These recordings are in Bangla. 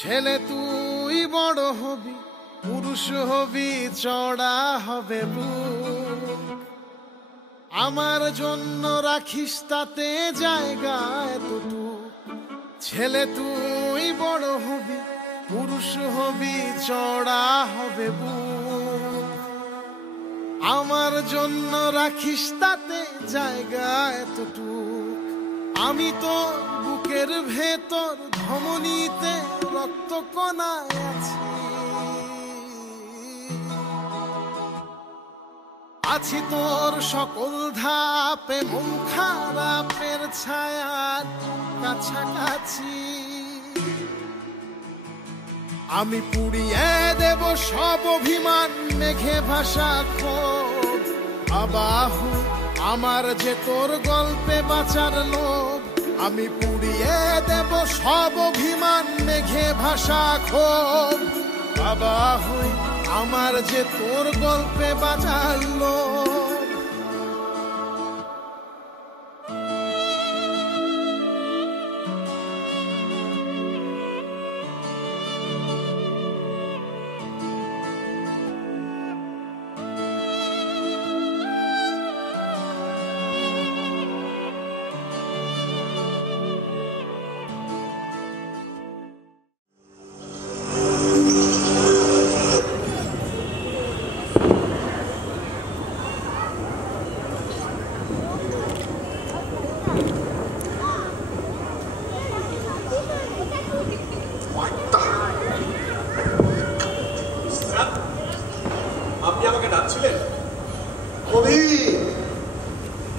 ছেলে তুই বড় হবি, পুরুষ হবি, চড়া হবে বুক। আমার জন্য রাখিস তাতে জায়গা এতটুক। ছেলে তুই বড় হবি, পুরুষ হবি, চড়া হবে বুক। আমার জন্য রাখিস তাতে জায়গা এতটুক। আমি তো বুকের ভেতর ধমনীতে রক্ত কণায় আছি তোর সকল ধাপে, মন খারাপের ছায়ার কাছাকাছি। আমি পুড়িয়ে দেব সব অভিমান, মেঘে ভাষা ক্ষোভ। আবাহু আমার যে তোর গল্পে বাঁচার লোভ। আমি পুড়িয়ে দেব সব অভিমান, মেঘে ভাষা ক্ষোভ। আবাহু আমার যে তোর গল্পে বাঁচার লোভ।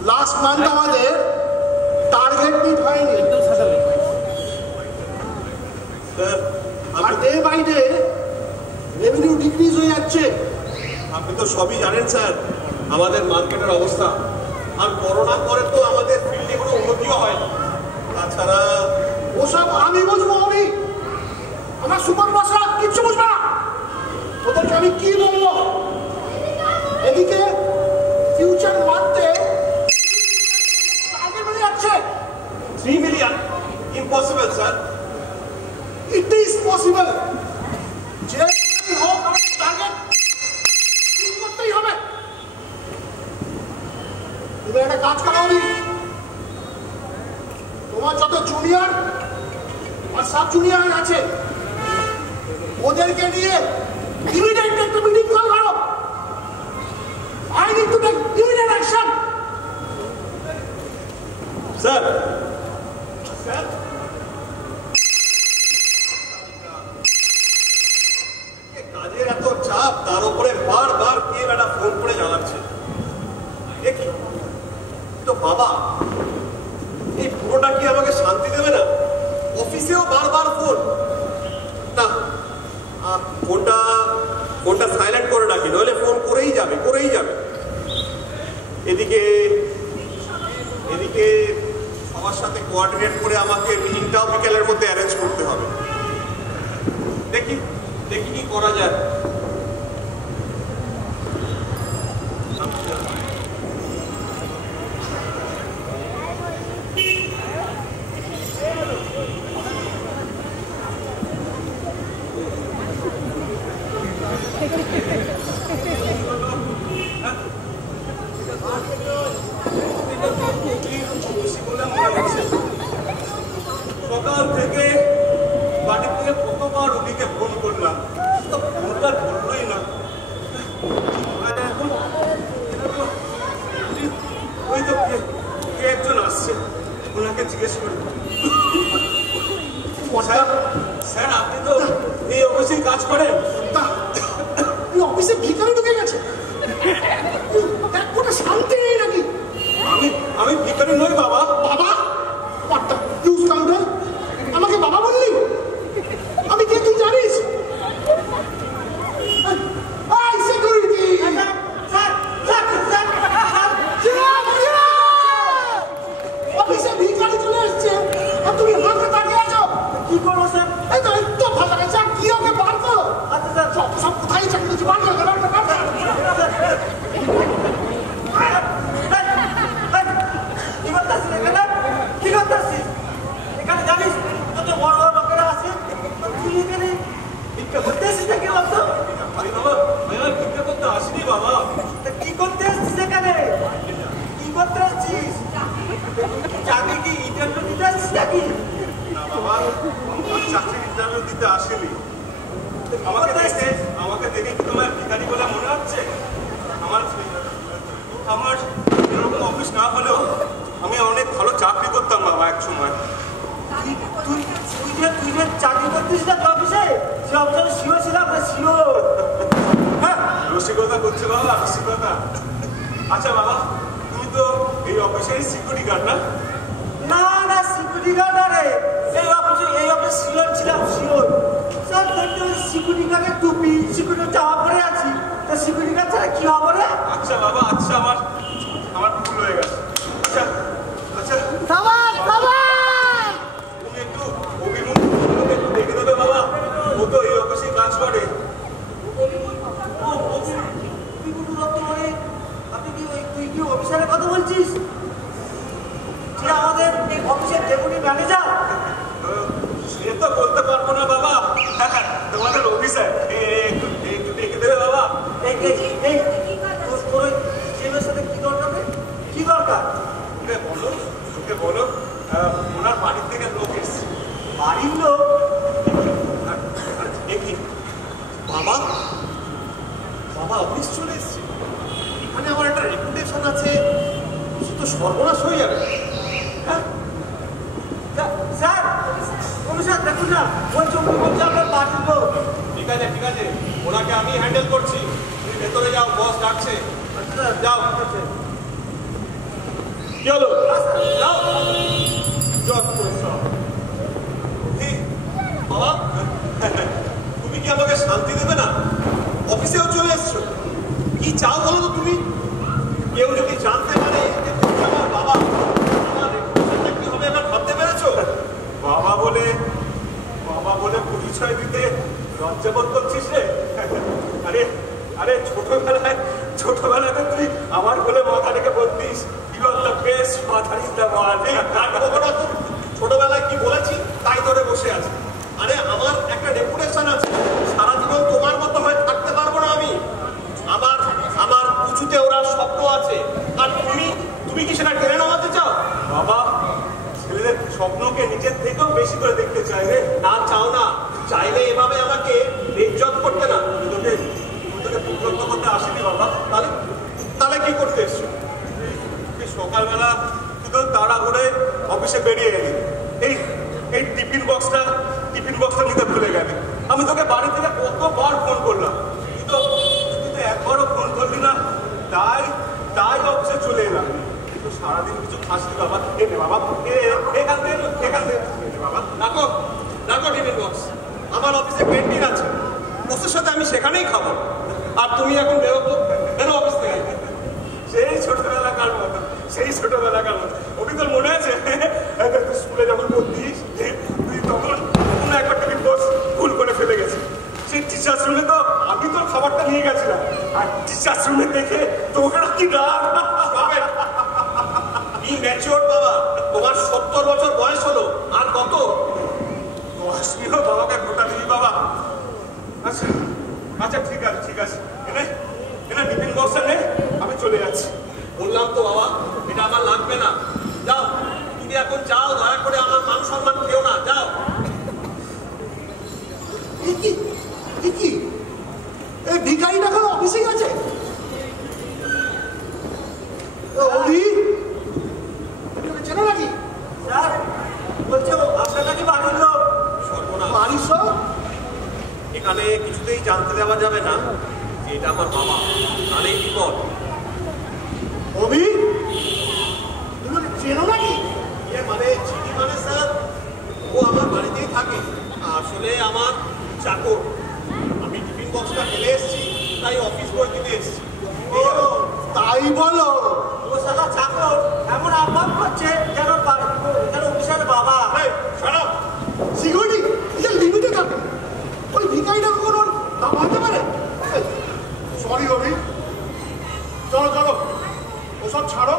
লাস্ট মান্থ আমাদের টার্গেট মিট হয়নি, আর day by day revenue decrease হয়ে যাচ্ছে। আপনি তো সবই জানেন স্যার আমাদের মার্কেটের অবস্থা। আর করোনার পরে তো আমাদের ফিল্ডে কোনো উন্নতিও হয় না। তাছাড়া ওসব আমি বুঝবো, আমার সুপারভাইজার কিচ্ছু বুঝবে না। ওদেরকে আমি কি বলবো? এদিকে future মান্থে 3 million? Impossible, sir. It is possible. যে হোক আমাদের টার্গেট ঠিক করতেই হবে। এবার একটা কাজ করা হবে, তোমার যত জুনিয়র আর সাব জুনিয়র আছে ওদেরকে নিয়ে ইমিডিয়েট একটা মিটিং কল করো। I need to take immediate action. Sir. Sir. কাজের এত চাপ, তার উপরে বারবার কে একটা ফোন করে জানাচ্ছে। দেখি তো বাবা, এই পুরোটা কি আমাকে শান্তি দেবে না? অফিসেও বারবার ফোন। না, ফোনটা সাইলেন্ট করে রাখি, নইলে ফোন করেই যাবে। এদিকে সবার সাথে কোঅর্ডিনেট করে আমাকে মিটিংটাও বিকেলের মধ্যে অ্যারেঞ্জ করতে হবে। দেখি কি করা যায়। সকাল থেকে বাড়ির থেকে কতবার ওদিকে ফোন করলাম, তো ফোনটা ধরলই না। ওই তো কে একজন আসছে, ওনাকে জিজ্ঞেস করি। স্যার আপনি তো এই অফিসে কাজ করেন? অফিসে ভিতরে ঢুকে গেছে, একটা শান্তি নেই নাকি? আমি ভিতরে নই বাবা। বাবা আমাকে বাবা বললি? আমি কে তুই জানিস? অফিসে ভিখারি চলে এসছে আর তুমি হাতে দাঁড়িয়ে আছো। কি করবো স্যার? এই তো একটু ভালো লাগছে, কি ওকে বার করো। আচ্ছা স্যার, সব কোথায় চাকরি বার করো। কি করতেছিস এখানে? জানিস কত বড় বড় লোকেরা আছে, চাকরির ইন্টারভিউ দিতে আসেনি। আমাকে দেখে কি তোমার ভিখারি বলে মনে হচ্ছে? আমার এরকম অফিস না হলেও আমি অনেক ভালো চাকরি করতাম বাবা এক সময়। তুই যে চাকরি করতিস না অফিসে, সে অফিসে শিও ছিলাম না শিও। হ্যাঁ, রসিকতা করছে বাবা, রসিকতা। আচ্ছা বাবা, তুমি তো এই অফিসের সিকিউরিটি গার্ড না? না না, সিকিউরিটি গার্ড আরে এই অফিসে শিওর ছিলাম, শিওর। স্যার দেখতে সিকিউরিটি গার্ডের টুপি, সিকিউরিটি জামা পরে আছি, তা সিকিউরিটি গার্ড ছাড়া কি হবে রে? আচ্ছা বাবা, আচ্ছা আমার ভুল হয়ে গেছে। আচ্ছা আচ্ছা তুমি একটু অভিমুখ দেখে দেবে বাবা, ও তো এই অফিসে কাজ করে। তুই কি অফিসারের কথা বলছিস? যে আমাদের অফিসের ডেপুটি ম্যানেজার? সে তো বলতে পারবো না বাবা, তোমাদের অফিসার একটু দেখে দেবে বাবা। তোর ছেলের সাথে কি দরকার? কি দরকার ওকে বলো ওনার বাড়ির থেকে লোক এসছে। বাড়ির লোক? দেখি বাবা বাবা অফিস চলে এসছে। এখানে আমার একটা রেপুটেশন আছে, সে তো সর্বনাশ হয়ে যাবে। হ্যাঁ স্যার, অফিসার দেখুন না, বলছে আপনার বাড়ির লোক। ঠিক আছে ঠিক আছে, ওনাকে আমি হ্যান্ডেল করছি, তুমি ভেতরে যাও, বস ডাকছে। যাও। কি হলো? যাও। বাবা তুমি কি আমাকে শান্তি দেবে না? অফিসেও চলে এসছো, কি চাও বলো তো তুমি? কেউ যদি জানতে পারে যে তুমি আমার বাবা, আমার রেপুটেশনটা কি হবে এবার ভাবতে পেরেছো? বাবা বলে পরিচয় দিতে লজ্জাবোধ করছিস রে? আরে আরে ছোটবেলায় তুই আমার বলে মাথা রেখে বলতিস বেশ মাথা দিতে ছোটবেলায় কি বলেছি তাই ধরে বসে আছে। আরে আমার একটা রেপুটেশন আছে, সারা জীবন তোমার মতো হয়ে থাকতে পারবো না আমি। আমার উঁচুতে ওরা স্বপ্ন আছে, আর তুমি কি সেটা টেনে নামাতে চাও? বাবা ছেলেদের স্বপ্নকে নিজের থেকেও বেশি করে দেখতে চাই রে। না চাও না, চাইলে এভাবে আমাকে বেইজ্জত করতে না। তোকে বিব্রত করতে আসেনি বাবা, তাহলে কি করতে এসছো? সকালবেলা তুই তো তাড়াহুড়ে অফিসে বেরিয়ে এলি, এই টিফিন বক্সটা নিতে ভুলে গেলি। আমি তোকে বাড়ি থেকে কতবার ফোন করলাম, তুই তো একবারও ফোন করলি না, তাই অফিসে চলে এলাম। তো সারাদিন কিছু খাসনি বাবা। বাবা এখান থেকে বাবা রাখো টিফিন বক্স। আমার অফিসে ক্যান্টিন আছে, বসের সাথে আমি সেখানেই খাবো। আর তুমি এখন বেরো অফিস থেকে। সেই ছোটবেলাকার মতো অভি, তোর মনে আছে স্কুলে যখন পড়তিস তুই তখন একবার টিফিন বক্স ভুল করে ফেলে গেছিস? সেই টিচার্স রুমে তো আমি তোর খাবারটা নিয়ে গেছিলাম, আর টিচার্স রুমে দেখে তোকে কি রাগ। ম্যাচিওর বাবা, তোমার 70 বছর বয়স হলো, আর কত বয়স নিল বাবাকে ভোটা দিবি বাবা? আচ্ছা ঠিক আছে এনে টিফিন বক্সে নে, আমি চলে যাচ্ছি। বললাম তো বাবা, এটা আমার লাগবে না। যাও তুমি এখন যাও, দয়া করে আমার মান সম্মান খেও না, যাও। এই ভিখারিটা এখন অফিসে গেছে? চেনো নাকি? স্যার বলছে আপনার নাকি বাড়ির লোক। সর্বনাশ, বাড়ির সব এখানে কিছুতেই জানতে দেওয়া যাবে না যে এটা আমার বাবা, তাহলে বিপদ। অভি, তুমি চেনো নাকি? চিঠি মানে স্যার, ও আমার বাড়িতেই থাকে, আসলে আমার চাকর। আমি টিফিন বক্সটা ফেলে এসেছি, তাই অফিস বই দিতে এসেছি। তাই বলো? ও সালা চাকর এমন আহ্বান করছে যেন অফিসের বাবা। সিকিউরিটি লিমিটে থাকে, ওই ভিখারিটা কোনো দাম আনতে পারে? সরি রবি, চলো ওসব ছাড়ো,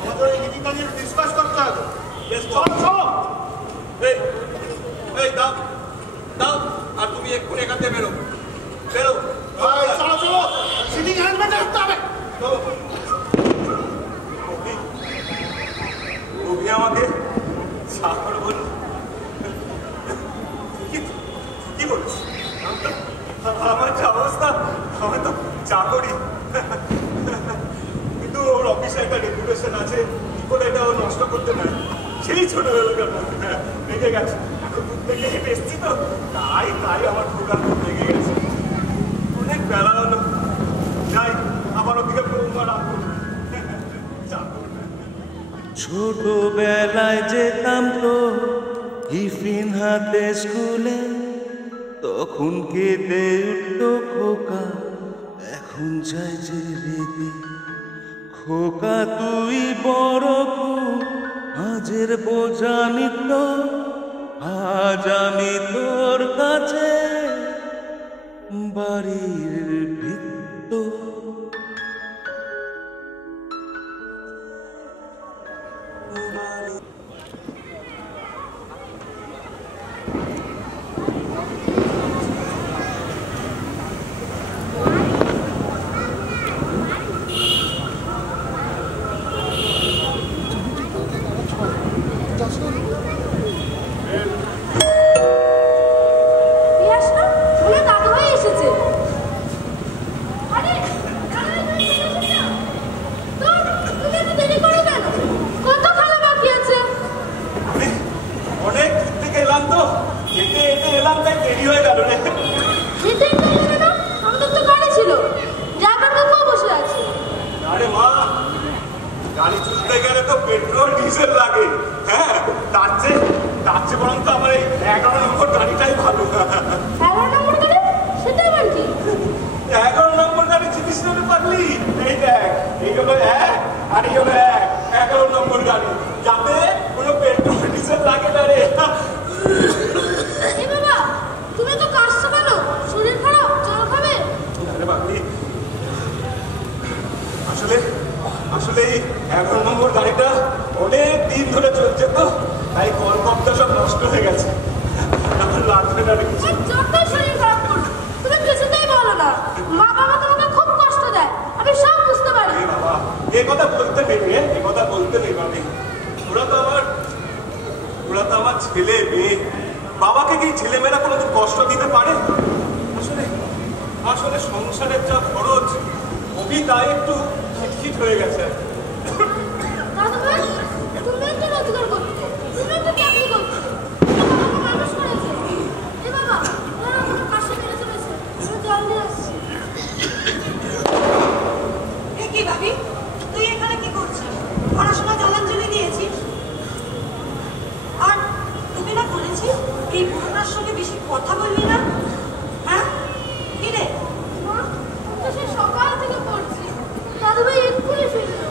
আমাদের এই মিটিংটা নিয়ে ডিসকাস করতে হবে। চলো এই দাও, আর তুমি এক্ষুনি এখান থেকে বেরো। চলো সিটিং অ্যারেঞ্জমেন্ট করতে হবে। রবি আমাকে চাকর বল, চাকরি, কিন্তু ওর অফিসে একটা রেপুটেশন আছে, কি করে এটা ও নষ্ট করতে পারে। সেই ছোটবেলাকার রেগে গেছে, এখন দূর থেকে হেঁটে এসছি তো, তাই আমার ঢোকার লেগে গেছে। অনেক বেলা হলো, যাই আমার ওদিকে বৌমা রাখুন। ছোটবেলায় যেতাম তো টিফিন হাতে স্কুলে, তখন কেঁদে উঠতো খোকা, এখন যাই যে রেগে। খোকা তুই বড় আজের বোঝা নিত, আজ আমি তোর কাছে বাড়ির ভিত্ত। গাড়ি চলতে গেলে তো পেট্রোল ডিজেল লাগে, হ্যাঁ, তার চেয়ে বরং তো আমার এই 11 নম্বর গাড়িটাই ভালো। 11 নম্বর গাড়ি? সেটা আবার কি? 11 নম্বর গাড়ি জিনিস নিতে পারলি? এই দেখ, এই হলো 1 আর এই হলো 1, 11 নম্বর গাড়ি, যাতে কোনো পেট্রোল ডিজেল লাগে না রে। এই বাবা, তুমি তো কাশছো কেন? শরীর খারাপ, জল খাবে? আরে বাবলি, আসলে এই 11 নম্বর গাড়িটা অনেক দিন ধরে চলছে তো, তাই কলকবটা সব নষ্ট হয়ে গেছে, আমার লাগবে না রে কিছু। যতই শরীর খারাপ করো, তুমি কিছুতেই বলো না। মা বাবা তোমাকে খুব কষ্ট দেয়, আমি সব বুঝতে পারি। বাবা, এই কথা বলতে নেই রে, এই কথা বলতে নেই বাবলি। ওরা তো আমার ছেলে মেয়ে, বাবাকে কি ছেলেমেয়েরা কোনোদিন কষ্ট দিতে পারে? আসলে সংসারের যা খরচ, কবি তাই একটু খিটখিট হয়ে গেছে। দাদু ভাই, তুমি একটু রোজগার করতে, তুমি একটু চাকরি করতে, মানুষ করেছে। এ বাবা, ওরা আমাকে পাশে মেরে চলেছে, আমি জল দিয়ে আসছি। কি ভাবি, তুই এখানে কি করছিস? পড়াশোনা জলাঞ্জলি দিয়েছিস? আর তুমি না বলেছিস এই পুরোটার সঙ্গে বেশি কথা বলবি না, হ্যাঁ? কি রে মা, তো সে সকাল থেকে পড়ছি, দাদু ভাই এক্ষুনি ফিরলো,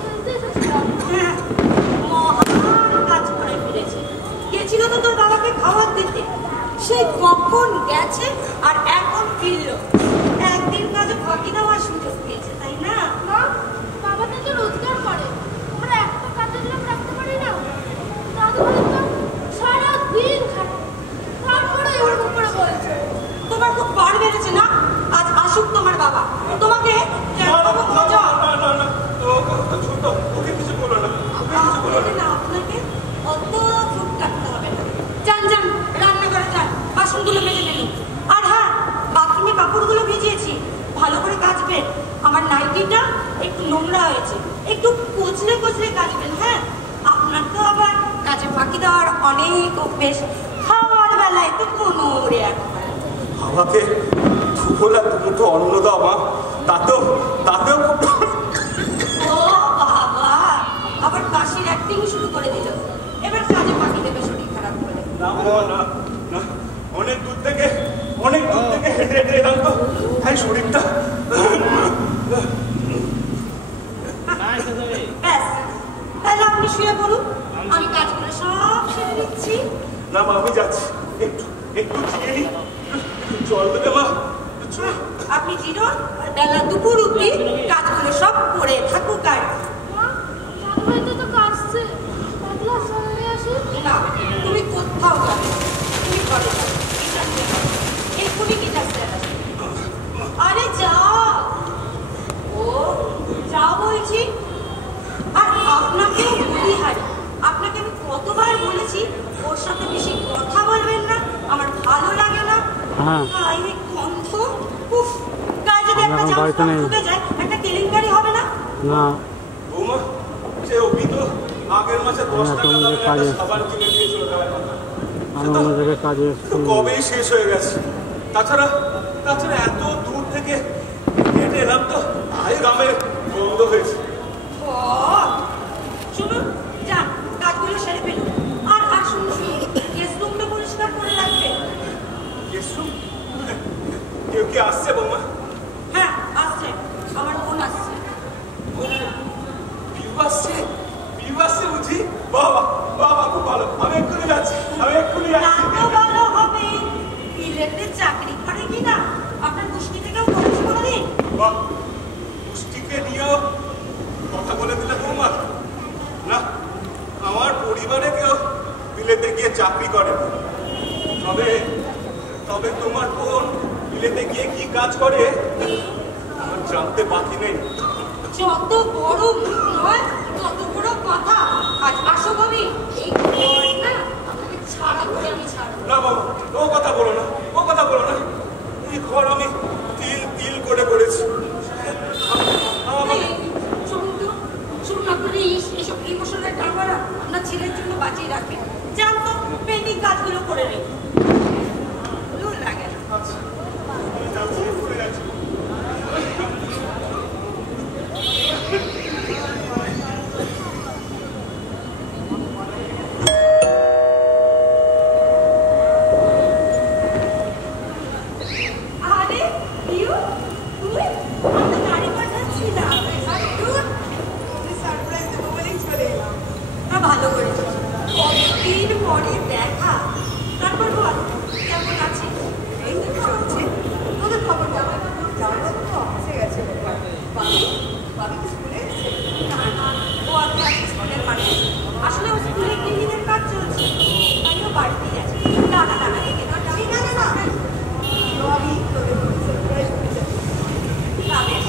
খেলতে এসেছিলাম। হ্যাঁ, মহান কাজ করে ফিরেছে। গেছিল তো তোর বাবাকে খাবার দিতে, সেই কখন গেছে আর এখন ফিরলো। একদিন কাজে ফাঁকি দেওয়ার সুযোগ পেয়েছে, তাই না? মা, বাবা তো রোজগার করে, আমরা একটা কাজের লোক রাখতে পারি না। দাদু ভাই তো সারাদিন খায়, তারপরে এরকম করে বলছে। তোমার খুব বার বেড়েছে না? আজ আসুক তোমার বাবা, তোমাকে মজা ছোট, ওকে কিছু বলো না, না, আপনাকে অত চুপ কাটতে হবে না। যান যান, রান্নাঘরে যান, বাসনগুলো মেজে ফেলুন। আর হ্যাঁ, বাথরুমে কাপড়গুলো ভিজিয়েছি, ভালো করে কাচবেন। আমার নাইটিটা একটু নোংরা হয়েছে, একটু কচলে কাচবেন। হ্যাঁ, আপনার তো আবার কাজে ফাঁকি দেওয়ার অনেক অভ্যেস, খাওয়ার বেলায় তো কোনো একবার। আমাকে দুবেলা দুটো অন্ন দাও মা, তাতেও ও বাবা, আবার কাশির অ্যাক্টিং শুরু করে দিল। এবার কাজে ফাঁকি দেবে শরীর খারাপ করে। না, অনেক দূর থেকে হেঁটে এলাম তো, তাই শরীরটা। ব্যাস, তাহলে আপনি শুয়ে পড়ুন, আমি কাজগুলো সব সেরে দিচ্ছি। না মা, আমি যাচ্ছি, একটু খেয়ে নি, জল দেবে মা। আপনি জিরোন, বেলা দুপুর অব্দি কাজগুলো সব করে থাকুক। আর মা, দাদু ভাই তো কাশছে, পাতলা সামনে আসে। না, তুমি কোথাও যাবে, তুমি ঘরে যাও, এক্ষুনি গিটার। আরে যাও, ও যাও বলছি। আর আপনাকেও বলি, হারি, আপনাকে আমি কতবার বলেছি ওর সাথে বেশি কথা বলবেন না, আমার ভালো লাগে না। গন্ধ, উফ, গায়ে যদি একটা চান্স ঢুকে যায়, একটা কেলেঙ্কারি হবে না? না বৌমা, সে অভি তো আগের মাসে 10 টাকা দামের একটা সাবান কিনে দিয়েছিল গায়ের মাথা। আমি অন্য জায়গায় কাজে তো কবেই শেষ হয়ে গেছে। তাছাড়া এত দূর থেকে হেঁটে এলাম তো তাই গ্রামে বন্ধ হয়েছে। শুনুন, যান কাজগুলো সেরে ফেলুন। আর শুনুন, গেস্ট রুমটা পরিষ্কার করে রাখবেন। Guest room? কেউ কি আসছে বৌমা? হ্যাঁ আসছে, আমার বোন আসছে। বিউ আসছে? বিউ আসছে বুঝি? বাবা বাবা, খুব ভালো। আমি এক্ষুনি যাচ্ছি। তো ভালো হবে। বিলেতে চাকরি করে কিনা আপনার গোষ্ঠী থেকেও খরচ করে দিন। বাহ, গোষ্ঠীকে নিয়েও কথা বলে দিলে বৌমা। না, আমার পরিবারে কেউ বিলেতে গিয়ে চাকরি করে। তবে তোমার বোন বিলেতে গিয়ে কি কাজ করে আমার জানতে বাকি নেই। যত বড় মুখ নয় তত বড় কথা। আজ আসো ভাবি, এই ঘর না আমাকে ছাড়া করে আমি ছাড়বো না বাবা, ও কথা বলো না। এই ঘর আমি তিল করে করেছি। শুনুন, আপনার এইসব ইমোশনাল ড্রামারা আপনার ছেলের জন্য বাঁচিয়ে রাখবেন। যান তো পেন্টিং কাজগুলো করে নিন। লাগে না। ভালো করেছিস, কতদিন পরে দেখা। তারপর বল, কেমন আছিস? এই তো চলছে। তোদের খবর বল। জামাই তো অফিসে গেছে। বাবি কি স্কুলে এসেছে? না, ও আজকে স্কুলের বাড়ি। আসলে ও স্কুলে ক্লিনিংয়ের কাজ চলছে, তাই ও বাড়িতেই আছে। না একে তো যাবি না। আমি তোদের সারপ্রাইজ দিতে চাই। বেশ,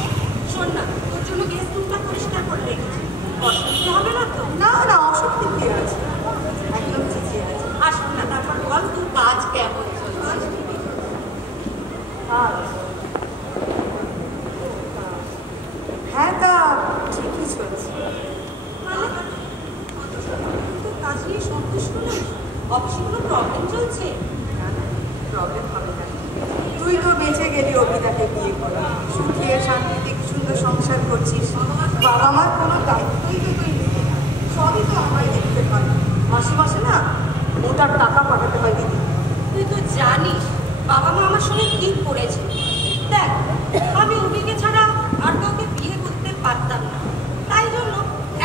শোন না, তোর জন্য গেস্ট রুমটা পরিষ্কার করে রেখেছি। অসুবিধা হবে না তো? না অসুবিধা কি আছে, একদম ঠিকই আছে। আসুন না, তারপর বল তোর কাজ কেমন চলছে? হ্যাঁ তা ঠিকই চলছে। তোর কাজ নিয়ে সন্তুষ্ট নই? অফিসে কোনো প্রবলেম চলছে? প্রবলেম হবে না। তুই তো বেঁচে গেলি অভিদাকে বিয়ে করে, সুখিয়ে শান্তিতে কি সুন্দর সংসার করছিস। বাবা মার কোনো দায়িত্বই তো তুই নিবি না, সবই তো আমায় দেখতে হয়। মাসে না ওটার টাকা পাঠাতে হয় দিদি। তুই তো জানিস বাবা মা আমার সঙ্গে কি করেছে। দেখ, আমি অভিকে ছাড়া আর কাউকে বিয়ে করতে পারতাম না। তাই জন্য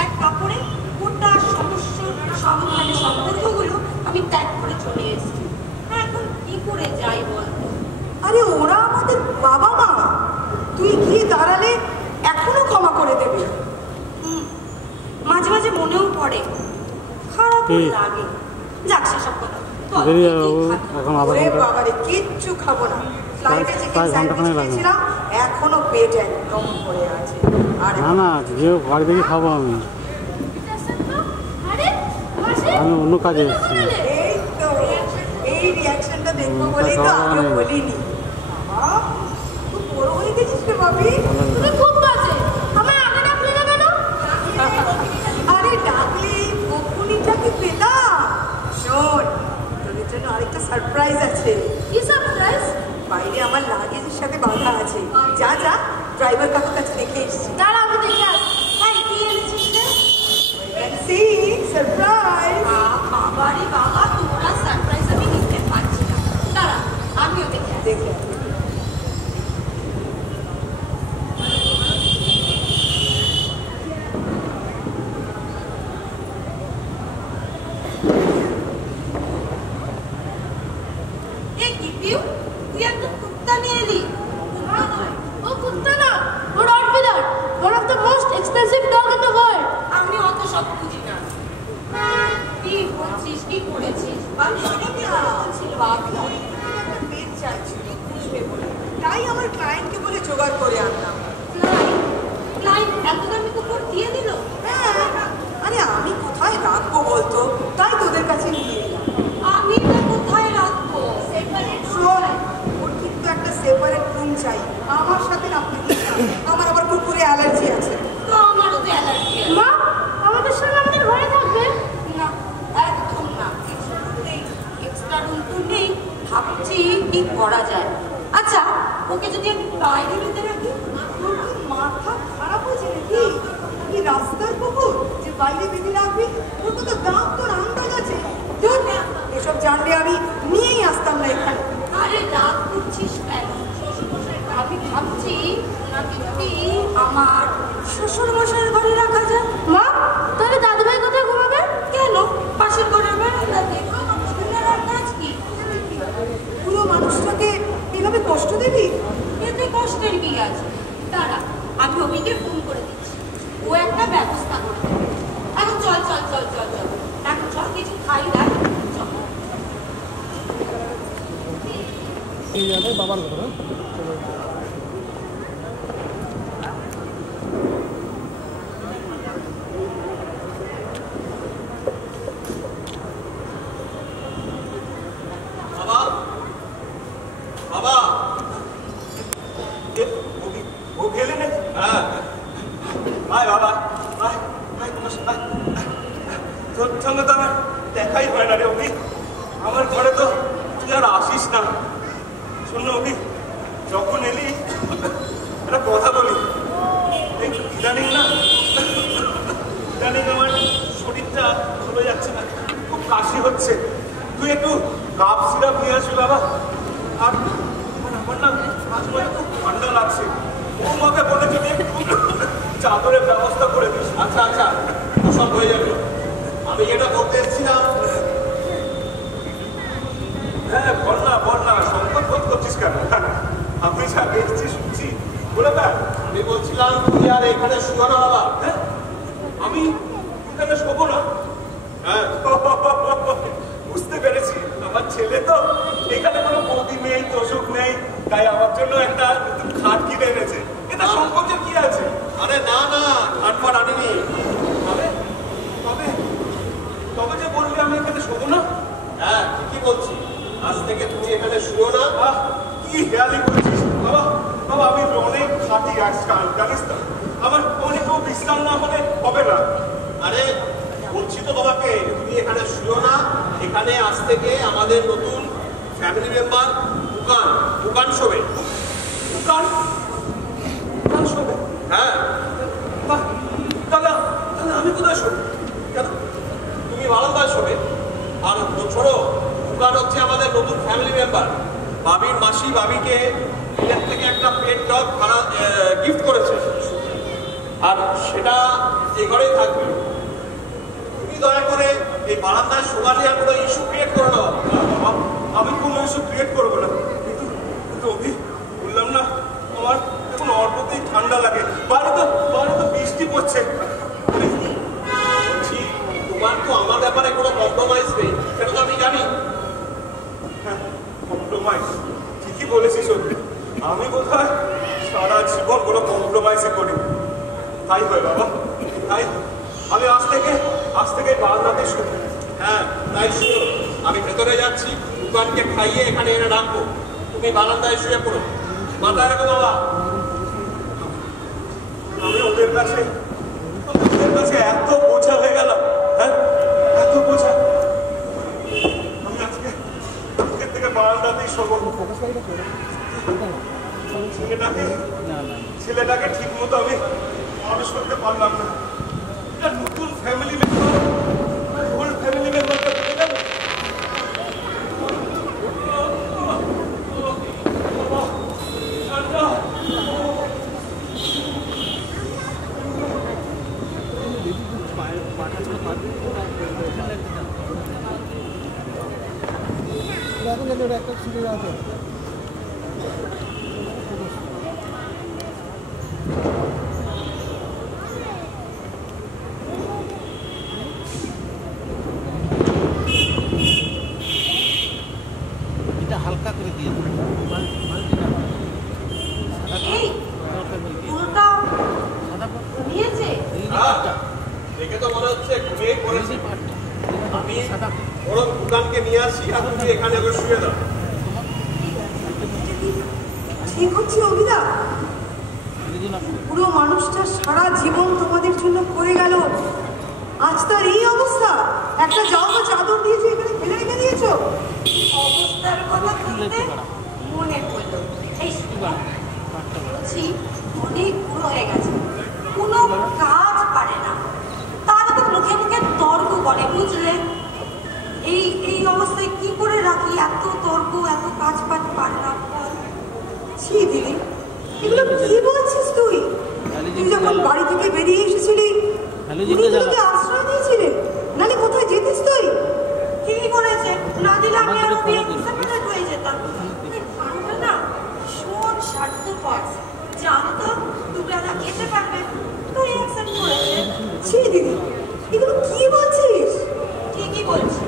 এক কাপড়ে গোটা সম্পর্কগুলো আমি ত্যাগ করে চলে এসেছি। এখন কি করে যাই বলতো? আরে ওরা আমাদের বাবা মা, তুই গিয়ে দাঁড়ালে এখনো ক্ষমা করে দেবে। মাঝে মাঝে মনেও পড়ে, খারাপ লাগে। যাক সেসব কথা। বাবারে কিচ্ছু খাবো না। ফ্লাইটে চিকেন স্যান্ডউইচ খেয়েছিলাম, এখনো পেট একদম ভরে আছে। আর না যে বাড়ি থেকে খাবো আমি অন্য কাজে এসেছি। এই তো এই রিয়াকশনটা দেখবো বলেই তো আগে বলিনি। বাবা খুব বড় হয়ে গেছিস রে বাবি। তুমি খুব বাজে, আমার আগে ডাকলে না কেন? আরে ডাকলে বকুনিটাকে পেলাম। শোন, তোদের জন্য আরেকটা সারপ্রাইজ আছে। কি সারপ্রাইজ? বাইরে আমার লাগেজের সাথে বাঁধা আছে। যা ড্রাইভার কাকুর কাছে দেখে এসেছি। দাঁড়া, আমি দেখে আসছি। কি এনেছিস রে? সারপ্রাইজ। বাবারে বাবা, তোরা সারপ্রাইজ আমি নিতে পারছি না। দাঁড়া, আমিও দেখে আসি। দেখে তুই একটা কুত্তা নিয়ে এলি? ও কুত্তা না, ও রটভিলার, one of the most expensive dog in the world. আমি অত সব বুঝি না। কি বলছিস, কি করেছিস? আমি সেটাকে বলছিল বাবি অনেকদিন একটা পেট চাইছিল খুঁজবে বলে, তাই আমার ক্লায়েন্টকে বলে জোগাড় করে আনলাম। ক্লায়েন্ট এত দামি কুকুর দিয়ে দিল? হ্যাঁ, আরে আমি কোথায় রাখবো বলতো, তাই তোদের কাছে নিয়ে এলাম। আমি তো কোথায় রাখবো? শোন, ওর কিন্তু একটা সেপারেট রুম চাই, আমার সাথে রাখতে নেই, ভাবছি কি করা যায়। আচ্ছা, ওকে যদি আমি বাইরে নিতে রাখি? তোর কি মাথা খারাপ হয়েছে নাকি? কি রাস্তার কুকুর যে বাইরে বেঁধে রাখবি? তোর তো দাম তোর আন্দাজ আছে। তোর এসব জানলে আমি নিয়েই আসতাম না এখানে। আরে রাগ করছিস কেন? আমি ভাবছি ওনাকে যদি আমার শ্বশুর মশাইয়ের ঘরে রাখা যায়। মা, তাহলে দাদুভাই কোথায় ঘুমাবে? কেন? পাশের ঘরে বেড়াতে দেখো, আর কাজ কি? পুরো মানুষটাকে এভাবে কষ্ট দিবি? এতে কষ্টের কি আছে? দাঁড়া, আমি অভিকে ফোন করে দিচ্ছি, ও একটা ব্যবস্থা করে দেবে। এখন চল চল চল চল চল, এখন চল কিছু খাই রাখ। বাবার ঘর। দেখাই হয় না রে অভি, আমার ঘরে তো তুই আর আসিস না। শোন না অভি, যখন এলি একটা কথা বলি, ইদানিং আমার শরীরটা ভালো যাচ্ছে না, খুব কাশি হচ্ছে। তুই একটু কাপ সিরাপ নিয়ে আসবি বাবা। আর আমার না আজ মানে খুব ঠান্ডা লাগছে, ও মাকে বলে যদি একটু চাদরের ব্যবস্থা করে দিস। আচ্ছা আচ্ছা, সব হয়ে যাবে। আমি যেটা করতে এসেছিলাম। হ্যাঁ বল না, সংকট বোধ করছিস কেন? আমি যা এসেছি শুনছি বলে না। আমি বলছিলাম তুই আর এখানে শুয়ো না বাবা। হ্যাঁ, আমি এখানে শোবো না? হ্যাঁ, বুঝতে পেরেছি, আমার ছেলে তো এখানে কোনো বৌদি নেই, তোষক নেই, তাই আমার জন্য একটা খাট কিনে এনেছে। এটা সংকোচের কি আছে? আরে না না, খাটপাট আনিনি। তবে যে বললি আমি এখানে শোবো না? হ্যাঁ ঠিকই বলছি, আজ থেকে তুমি এখানে শুয়ো না। কি হেয়ালি করেছিস বাবা, আমি অনেক খাটি আজকাল, জানিস তো, আমার অনেকও বিশ্রাম না হলে হবে না। আরে বলছি তো তোমাকে, তুমি এখানে শুয়ো না। এখানে আজ থেকে আমাদের নতুন ফ্যামিলি মেম্বার দোকান শোবে। দোকান শোবে? হ্যাঁ। তাহলে আমি কোথায় শোবো? কেন? তুমি বারান্দায় শোবে। আর ছোট দোকান হচ্ছে আমাদের নতুন ফ্যামিলি মেম্বার। বাবির মাসি বাবিকে বিলেত থেকে একটা পেট ডগ গিফট করেছে, আর সেটা এই ঘরেই থাকবে। তুমি দয়া করে এই বারান্দায় শোভা নিয়ে কোনো ইস্যু ক্রিয়েট করো না। আমি কোনো ইস্যু ক্রিয়েট করবো না, কিন্তু অভি বললাম না, আমার এখন অল্পতেই ঠান্ডা লাগে। বাইরে তো বৃষ্টি পড়ছে। বলছি তোমার তো আমার ব্যাপারে কোনো কম্প্রোমাইজ নেই, সেটা তো আমি জানি। হ্যাঁ, কম্প্রোমাইজ ঠিকই বলেছিস অভি। আমি বোধহয় সারা জীবন কোনো কম্প্রোমাইজই করি। তাই হয় বাবা, তাই আমি আজ থেকে বারান্দাতেই শুনি। হ্যাঁ তাই শুনো, আমি ভেতরে যাচ্ছি, দোকানকে খাইয়ে এখানে এনে রাখবো। তুমি বারান্দায় শুয়ে পড়ো, মাথায় রাখো বাবা। আমি ওদের কাছে এত বোঝা হয়ে গেলাম। হ্যাঁ, এত বোঝা। আমি আজকের থেকে বারান্দাতেই শোবো। ছেলেটাকে ঠিক মতো আমি মানুষ করতে পারলাম না। এটা নতুন ফ্যামিলি মেম্বার, ওল্ড ফ্যামিলি মেম্বারটা পেয়ে গেল। একটা সুবিধা আছে। এটা হালকা করে দিয়ে এই পুরোটা নিয়েছে। দেখে তো মনে হচ্ছে ঘুমিয়েই পড়েছি। আমি বরং দোকানকে নিয়ে আসি, আর তুমি এখানে এবার শুয়ে দাও। ঠিক হচ্ছে অভিদা? পুরো মানুষটা সারা জীবন তোমাদের জন্য করে গেল, আজ তার এই অবস্থা। একটা যাও তো চাদর দিয়েছে এখানে ফেলে রেখে দিয়েছো? অবস্থার কথা শুনতে মনে পড়লো। এই বলছি অনেক বুড়ো হয়ে গেছে, কোনো কাজ পারে না, তার উপর মুখে মুখে তর্ক করে, বুঝলে? এই অবস্থায় কি করে রাখি? এত তর্ক, এত কাজ পারে না। ছি দিদি, এগুলো কি বলছিস তুই? তুই যখন বাড়ি থেকে বেরিয়ে এসেছিলি উনি তোকে আশ্রয় দিয়েছিলেন, নালে কোথায় যেতিস তুই? ঠিকই করেছে, না দিলে আমি আরো সেপারেট হয়ে যেতাম। না ভীষণ স্বার্থপর, জানতো দুবেলা খেতে পারবে, তাই অ্যাকসেপ্ট করেছে। ছি দিদি, এগুলো কি বলছিস? ঠিকই বলছি,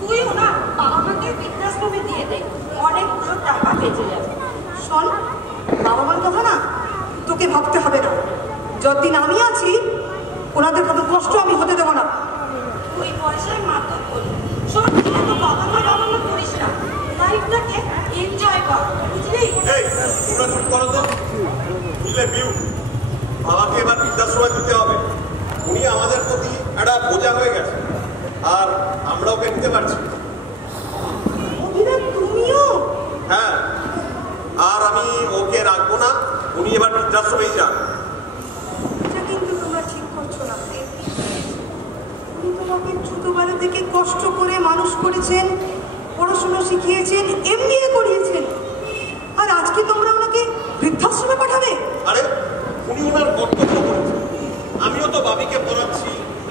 তুইও না বাবা মাকে বৃদ্ধাশ্রমে দিয়ে দে, অনেকগুলো টাকা বেঁচে যাবে। শোন, বাবা মার কথা না তোকে ভাবতে হবে না। যতদিন আমি আছি ওনাদের কোনো কষ্ট আমি হতে দেবো না। তুই পয়সায় মাতব করি, শোন, তো বাবা মার অবহেলা করিস না, লাইফটাকে এনজয় কর, বুঝলি? এই তোমরা চুপ করো তো, বুঝলে বিউ? বাবাকে এবার বৃদ্ধাশ্রমে দিতে হবে। উনি আমাদের প্রতি একটা বোঝা হয়ে গেছে, আর আমরা ওকে নিতে পারছি। অভিরাম, তুমিও? হ্যাঁ, আর আমি ওকে রাখবো না, উনি এবার বৃদ্ধাশ্রমেই যান। এটা কিন্তু তোমরা ঠিক করছো না। উনি তোমাকে ছোটবেলা থেকে কষ্ট করে মানুষ করেছেন, পড়াশোনা শিখিয়েছেন, এমবিএ করিয়েছেন, আর আজকে তোমরা ওনাকে বৃদ্ধাশ্রমে পাঠাবে? আরে উনি ওনার কর্তব্য করেছেন, আমিও তো ভাবিকে পড়াচ্ছি,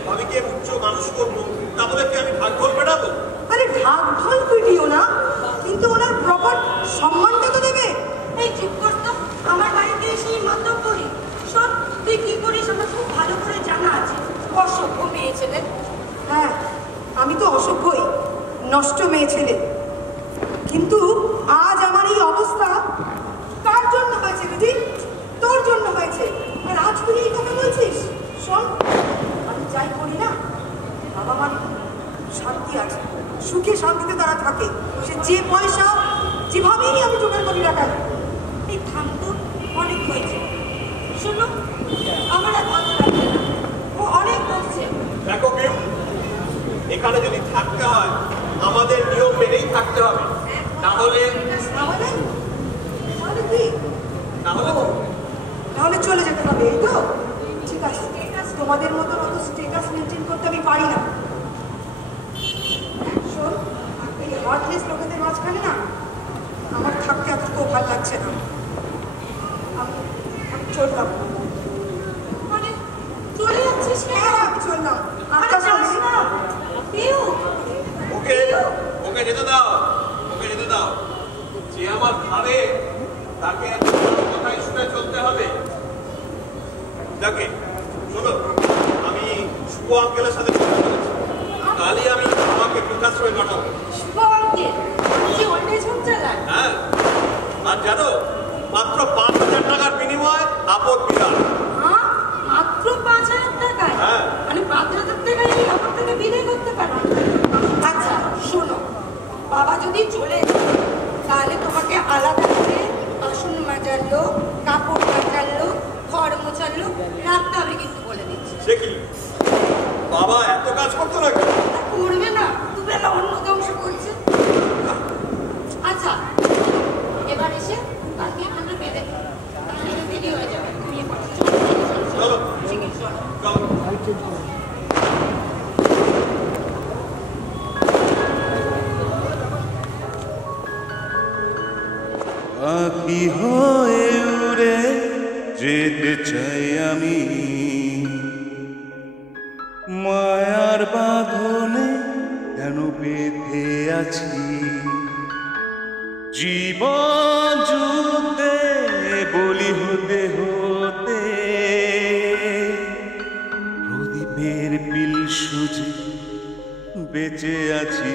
ভাবিকে উচ্চ মানুষ করবো, তারপরে কি আমি ভাগ করে বেড়াবো? আরে ঢাক ঢোল পিটিও না, কিন্তু ওনার প্রপার সম্মানটা তো দেবে। এই চুপ করতো, আমার বাড়িতে এসে মাতব করি। শোন, তুই কি করিস আমার খুব ভালো করে জানা আছে, অসভ্য মেয়ে ছেলে। হ্যাঁ, আমি তো অসভ্যই, নষ্ট মেয়ে ছেলে, কিন্তু আজ আমার এই অবস্থা কার জন্য হয়েছে দিদি? তোর জন্য হয়েছে, আর আজ তুই এই কথা বলছিস? শোন, আমি যাই করি না, বাবা মার শান্তি আছে, সুখে শান্তিতে তারা থাকে, সে যে পয়সা যেভাবেই আমি জোগাড় করি না কেন। এই থামতো, অনেক হয়েছে। শোনো, আমার আর ভালো লাগছে না, ও অনেক বলছে। দেখো কেউ, এখানে যদি থাকতে হয় আমাদের নিয়ম মেনেই থাকতে হবে, তাহলে তাহলে চলে যেতে হবে, এই তো? ঠিক আছে, তোমাদের মতো অত স্টেটাস মেনটেন করতে আমি পারি না। শোন, এই হার্টলেস লোকেদের মাঝখানে না আমার থাকতে এতটুকু ভালো লাগছে না। আমি চললাম। মানে চলে যাচ্ছিস? হ্যাঁ, আমি চললাম। ওকে যেতে দাও, ওকে যেতে দাও। যে আমার ভাবে তাকে কথাই শুনে চলতে হবে। দেখে শোনো, আমি শুভ আঙ্কেলের সাথে কথা বলেছি, কালই আমি আমাকে বৃদ্ধাশ্রমে পাঠাবো। শুভ আঙ্কেল যে ওল্ড এজ হোম চালায়? হ্যাঁ, আর জানো মাত্র 5,000 টাকার বিনিময়ে আপদ বিধান। মাত্র 5,000 টাকায়? হ্যাঁ, মানে 5,000 টাকায় এই আপদ থেকে বিদায় করতে পারো? আচ্ছা শোনো, বাবা যদি চলে যায় তাহলে তোমাকে আলাদা করে বাসন মাজার লোক, কাপড় কাচার লোক, ঘর মোছার লোক রাখতে হবে, কিন্তু বলে দিচ্ছি। সে কি বাবা এত কাজ করতো নাকি? করবে না, দুবেলা অন্ন ধ্বংস করছে। আচ্ছা এবার এসে তাকে এখানে বেঁধে তাহলে দেরি হয়ে যাবে। তুমি এবার চলো, ঠিক আছে, চলো। পাখি হয়ে উড়ে যেতে চাই আমি, মায়ার বাঁধনে কেন বেঁধে আছি, জীবন যুদ্ধে বলি হতে হতে প্রদীপের পিল সুঝে বেঁচে আছি।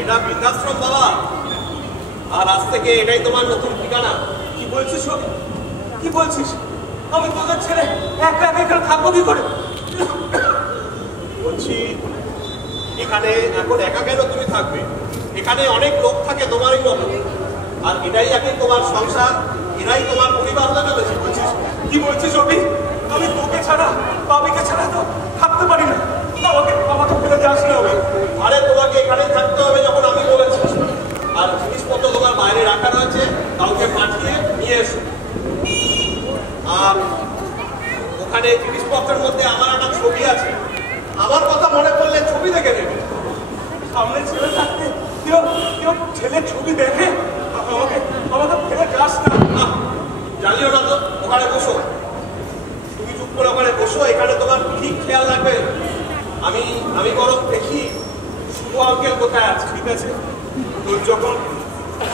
এটা বৃদ্ধাশ্রম বাবা, আর আজ থেকে এটাই তোমার নতুন ঠিকানা। না, কি বলছিস ও? কি বলছিস? আমি তোদের ছেড়ে একা একা এখানে থাকবো কি করে? বলছি এখানে এখন একা কেন তুমি থাকবে? এখানে অনেক লোক থাকে তোমারই মতো, আর এটাই এখন তোমার সংসার, এরাই তোমার পরিবার হতে চলেছে। বলছিস কি বলছিস অভি? আমি তোকে ছাড়া বাবিকে ছাড়া তো থাকতে পারি না। আমাকে ফেলে যাস না অভি। আরে তোমাকে এখানেই থাকতে হবে যখন আমি বলেছি। আর জিনিসপত্র তোমার বাইরে রাখা রয়েছে, কাউকে পাঠিয়ে নিয়ে এসো। আর ওখানে জিনিসপত্রের মধ্যে আমার একটা ছবি আছে, আমার কথা মনে করলে ছবি দেখে নেবে। সামনে ছেলে থাকতে কেউ কেউ ছেলের ছবি দেখে? আমাকে ফেলে যাস না। না, জানিও না তো, ওখানে বসো। তুমি চুপ করে ওখানে বসো, এখানে তোমার ঠিক খেয়াল রাখবে। আমি বরং দেখি শুভ আঙ্কেল কোথায় আছে। ঠিক আছে, তোর যখন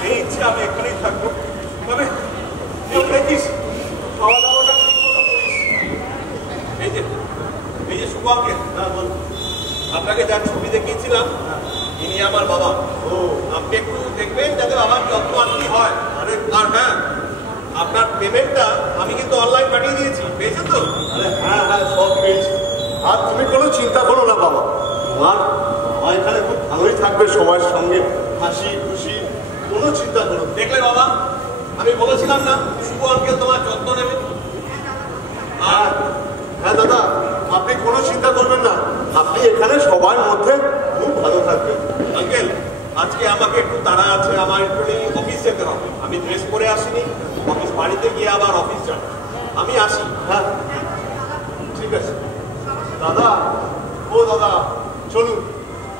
এই ইচ্ছে আমি এখানেই থাকবো, তবে কেউ দেখিস খাওয়া দাওয়াটা ঠিক মতো করিস। এই যে শুভ আঙ্কেল, আপনাকে যার ছবি দেখিয়েছিলাম, ইনি আমার বাবা। আপনি একটু দেখবেন যাতে বাবার যত্ন আপনি হয়। আরে আর হ্যাঁ, আপনার পেমেন্টটা আমি কিন্তু অনলাইন পাঠিয়ে দিয়েছি, পেয়েছেন তো? আরে হ্যাঁ হ্যাঁ, সব পেয়েছি। আর তুমি কোনো চিন্তা করো না বাবা, তোমার বাবা এখানে খুব ভালোই থাকবে, সবার সঙ্গে হাসি খুশি, কোনো চিন্তা করো না। দেখলে বাবা, আমি বলেছিলাম না শুভ আঙ্কেল তোমার যত্ন নেবে। হ্যাঁ হ্যাঁ দাদা, আপনি কোনো চিন্তা করবেন না, আপনি এখানে সবার মধ্যে খুব ভালো থাকবেন। আঙ্কেল, আজকে আমাকে একটু তাড়া আছে, আমার একটু অফিস যেতে হবে। আমি ড্রেস পরে আসিনি, অফিস বাড়িতে গিয়ে আবার অফিস যাব। আমি আসি। হ্যাঁ ঠিক আছে দাদা। ও দাদা, চলুন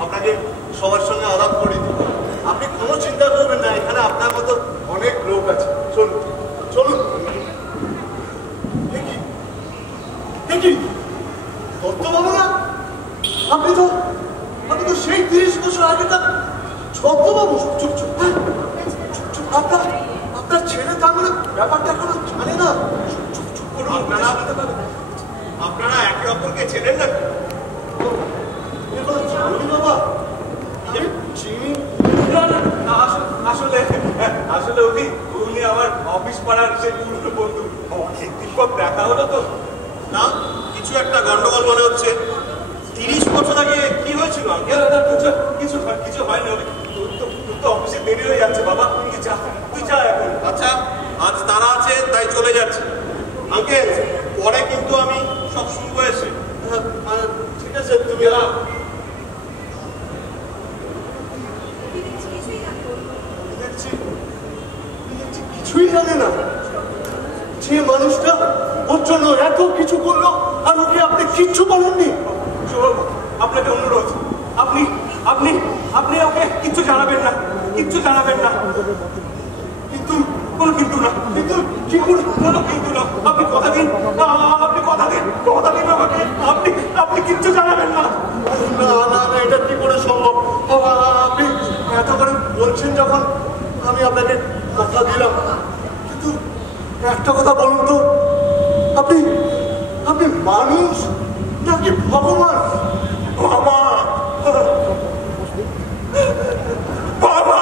আপনাকে সবার সঙ্গে আলাপ করি। আপনি কোনো চিন্তা করবেন না, এখানে আপনার মতো অনেক লোক আছে। চলুন চলুন। দেখি দত্তবাবু না, আপনি তো সেই 30 বছর আগেকার ছদ্মবাবু। চুপ চুপ চুপ, আপনার ছেলে তার মানে ব্যাপারটা এখনো জানে না। চুপ চুপ করুন। আপনারা একে অপরকে চেনেন না? জানি বাবা, আমি চিনি। আসলে উনি আমার অফিস পাড়ার সেই পুরনো বন্ধু। অনেকদিন পর দেখা হলো তো। না, কিছু একটা গন্ডগোল মনে হচ্ছে। 30 বছর আগে কি হয়েছিল আঙ্কেল? কিছু হয়নি। তোর তো অফিসে দেরি হয়ে যাচ্ছে বাবা, তুই যা এখন। আচ্ছা, আজ তারা আছে তাই চলে যাচ্ছে। আঙ্কেল, পরে কিন্তু আমি সব শুনবো এসে। ঠিক আছে, তুমি এলাম। কিছুই জানে না। যে মানুষটা ওর জন্য এত কিছু করলো, আর ওকে আপনি কিচ্ছু বলেননি। আপনাকে অনুরোধ, আপনি আপনি আপনি ওকে কিচ্ছু জানাবেন না, কিচ্ছু জানাবেন না। কিন্তু কোনো কিন্তু না, কিন্তু কি করে? কোনো কিন্তু না। আপনি কথা দিন, আপনি কথা দিন আমাকে। আপনি কিচ্ছু জানাবেন না। না না না, এটা কি করে সম্ভব? আপনি এত করে বলছেন যখন, আমি আপনাকে কথা দিলাম। কিন্তু একটা কথা বলুন তো, আপনি মানুষ নাকি ভগবান? বাবা, বাবা,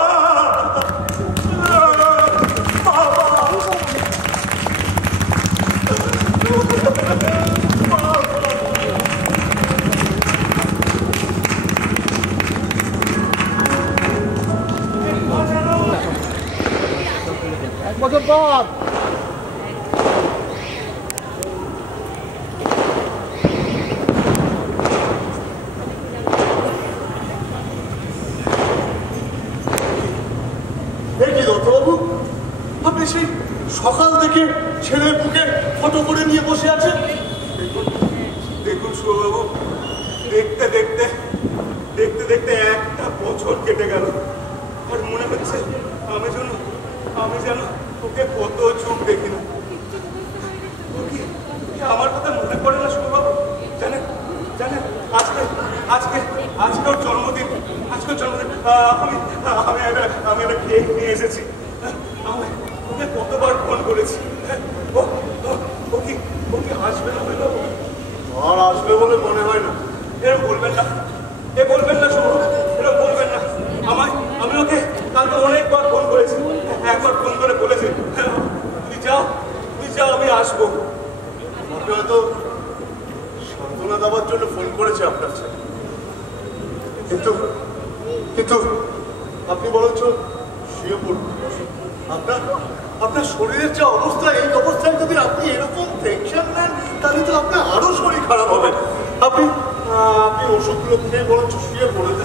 এক বছর পর দেখি দত্তবাবু, আপনি সেই সকাল থেকে ছেলের বুকে ফটো করে নিয়ে বসে আছেন। দেখুন শুভবাবু, দেখতে দেখতে দেখতে দেখতে একটা বছর কেটে গেল। আর মনে হচ্ছে আমি যেন ওকে কত চোখ দেখি না। আমার কথা মনে পড়ে না শুভবাবু? জানেন আজকে ওর জন্মদিন। আমি একটা কেক নিয়ে এসেছি। ওকে কতবার ফোন করেছি। ও কি আসবে না? আর আসবে বলে মনে হয় না। এরকম বলবেন না, শুভ, এরকম বলবেন না। আমি ওকে কালকে অনেকবার ফোন করেছি। একবার ফোন করে বলেছি আসবো। আমাকে হয়তো সান্ত্বনা দেওয়ার জন্য ফোন করেছে আপনার ছেলে, কিন্তু কিন্তু আপনি বরঞ্চ শুয়ে পড়ুন। আপনার শরীরের যে অবস্থা, এই অবস্থায় যদি আপনি এরকম টেনশন নেন তাহলে তো আপনার আরো শরীর খারাপ হবে। আপনি ওষুধগুলো খেয়ে বরঞ্চ শুয়ে পড়ুন।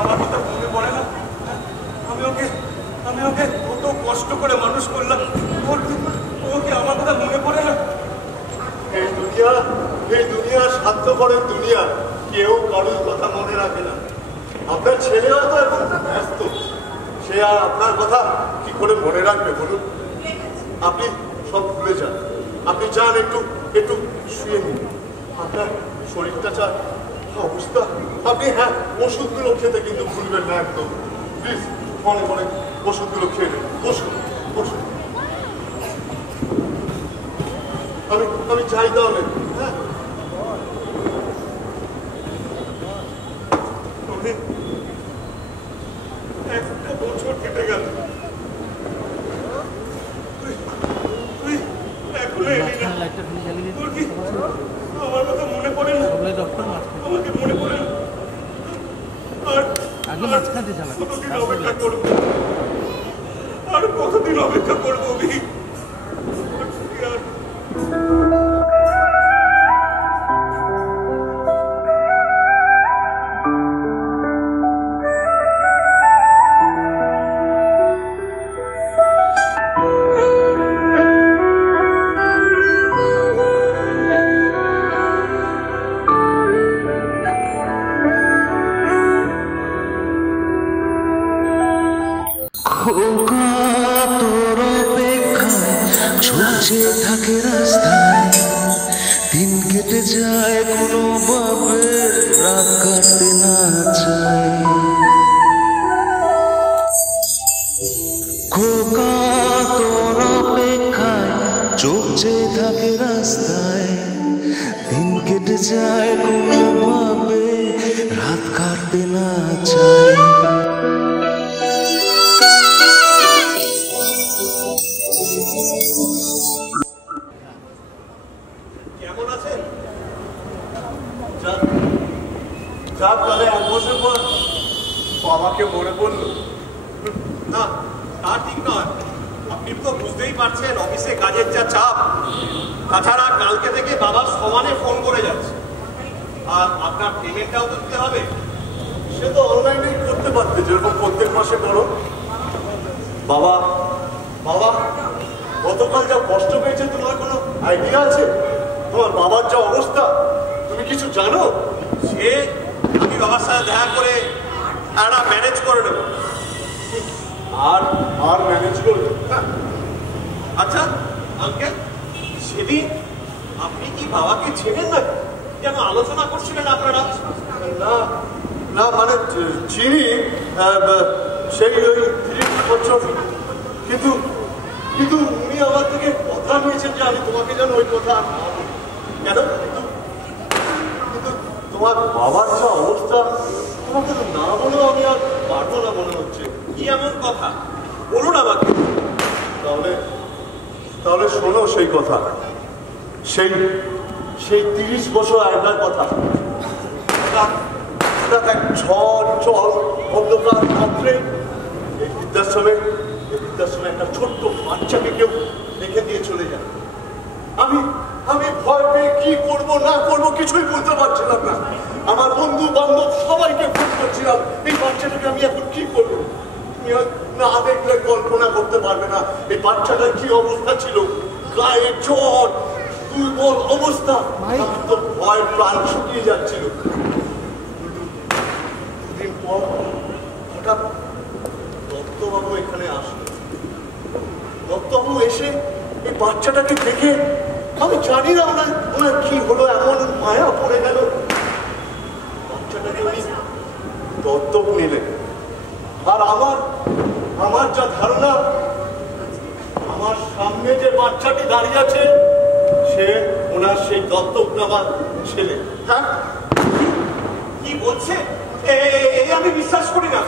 আমার কথা মনে পড়ে না? আমি ওকে কত কষ্ট করে মানুষ করলাম, ওকে আমার কথা মনে পড়ে না? এই দুনিয়া স্বার্থপরের দুনিয়া, কেউ কারোর কথা মনে রাখে না। আপনার ছেলেও তো এখন ব্যস্ত, সে আর আপনার কথা কি করে মনে রাখবে বলুন? আপনি সব ভুলে যান, আপনি যান একটু শুয়ে নিন। আপনার শরীরটা যা অবস্থা, আপনি হ্যাঁ ওষুধগুলো খেতে কিন্তু ভুলবেন না একদম। প্লিজ মনে মনে ওষুধগুলো খেয়ে নেন। বসুন বসুন, আমি চাই তাহলে। হ্যাঁ, একটা বছর কেটে গেল, তুই এখনো এলি না। তোর কি আমার কথা মনে পড়ে না? আমাকে মনে পড়ে না? আর কতদিন অপেক্ষা করবো? থাকে রাস্তায়, দিন কেটে যায় কোনো ভাবে, রাত কাটতে না চায়। খোকা তোর অপেক্ষায় চোখ চেয়ে থাকে রাস্তায়, দিন কেটে যায় কোনো ভাবে, রাত কাটতে না চায়। কেমন আছেন? যাক তাহলে 1 বছর পর বাবাকে মনে পড়লো। না, তা ঠিক নয়। আপনি তো বুঝতেই পারছেন অফিসে কাজের যা চাপ, তাছাড়া কালকে থেকে বাবার সমানে ফোন করে যাচ্ছে, আর আপনার পেমেন্টটাও তো দিতে হবে। সে তো অনলাইনেই করতে পারতে, যেরকম প্রত্যেক মাসে করো। বাবা গতকাল যা কষ্ট পেয়েছে তোমার কোনো আইডিয়া আছে? তোমার বাবার যা অবস্থা তুমি কিছু জানো? সে আমি বাবার সাথে দেখা করে একটা ম্যানেজ করে নেব। আর ম্যানেজ করবে? আচ্ছা আঙ্কেল, সেদিন আপনি কি বাবাকে ছেড়েন না? যেন আলোচনা করছিলেন আপনারা। না মানে চিনি, সেই ওই 30 বছর, কিন্তু উনি আমার থেকে কথা নিয়েছেন যে আমি তোমাকে যেন ওই কথা কেন। কিন্তু তোমার বাবার যা অবস্থা, তোমাকে না বলেও আমি আর পারবো না মনে হচ্ছে। কি এমন কথা বলুন আমাকে। তাহলে শোনো সেই কথা, সেই 30 বছর আগের কথা। এক ঝড় অন্ধকার রাত্রে এই বৃদ্ধাশ্রমে একটা ছোট্ট বাচ্চাকে কেউ রেখে দিয়ে চলে যায়। আমি ভয় পেয়ে কি করবো না করবো কিছুই বলতে পারছিলাম না। আমার বন্ধু বান্ধব সবাইকে ফোন করছিলাম, এই বাচ্চাটাকে আমি এখন কি করবো। না দেখলে কল্পনা করতে পারবে না এই বাচ্চাটার কি অবস্থা ছিল। গায়ে জ্বর, দুর্বল অবস্থা, তো ভয় প্রাণ শুকিয়ে যাচ্ছিল। দুদিন পর হঠাৎ দত্তবাবু এখানে আসলো। দত্তবাবু এসে এই বাচ্চাটাকে দেখে, আমি জানি না ওনার কি হলো, এমন মায়া পড়ে গেল। বাচ্চাটাকে উনি দত্তক নিলেন। আর আমার যা ধারণা, আমার সামনে যে বাচ্চাটি দাঁড়িয়ে আছে সে ওনার সেই দত্তক নেওয়া ছেলে। হ্যাঁ, কি বলছে? আমি বিশ্বাস করি না।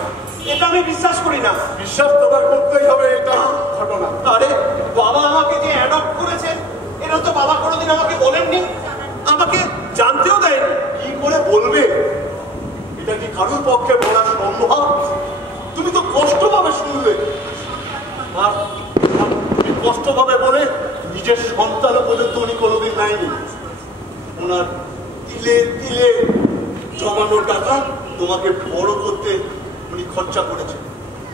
এটা আমি বিশ্বাস করি না। বিশ্বাস তোমার করতেই হবে, এটা ঘটনা। আরে বাবা আমাকে যে অ্যাডপ্ট করেছে এটা তো বাবা কোনোদিন আমাকে বলেননি, আমাকে জানতেও দেয়নি। কি করে বলবে? এটা কি কারোর পক্ষে বলা সম্ভব? তুমি তো কষ্ট পাবে শুনলে, আর তুমি কষ্ট পাবে বলে নিজের সন্তানও পর্যন্ত উনি কোনোদিন নেয়নি। ওনার তিলে তিলে জমানো টাকা তোমাকে বড় করতে উনি খরচা করেছে,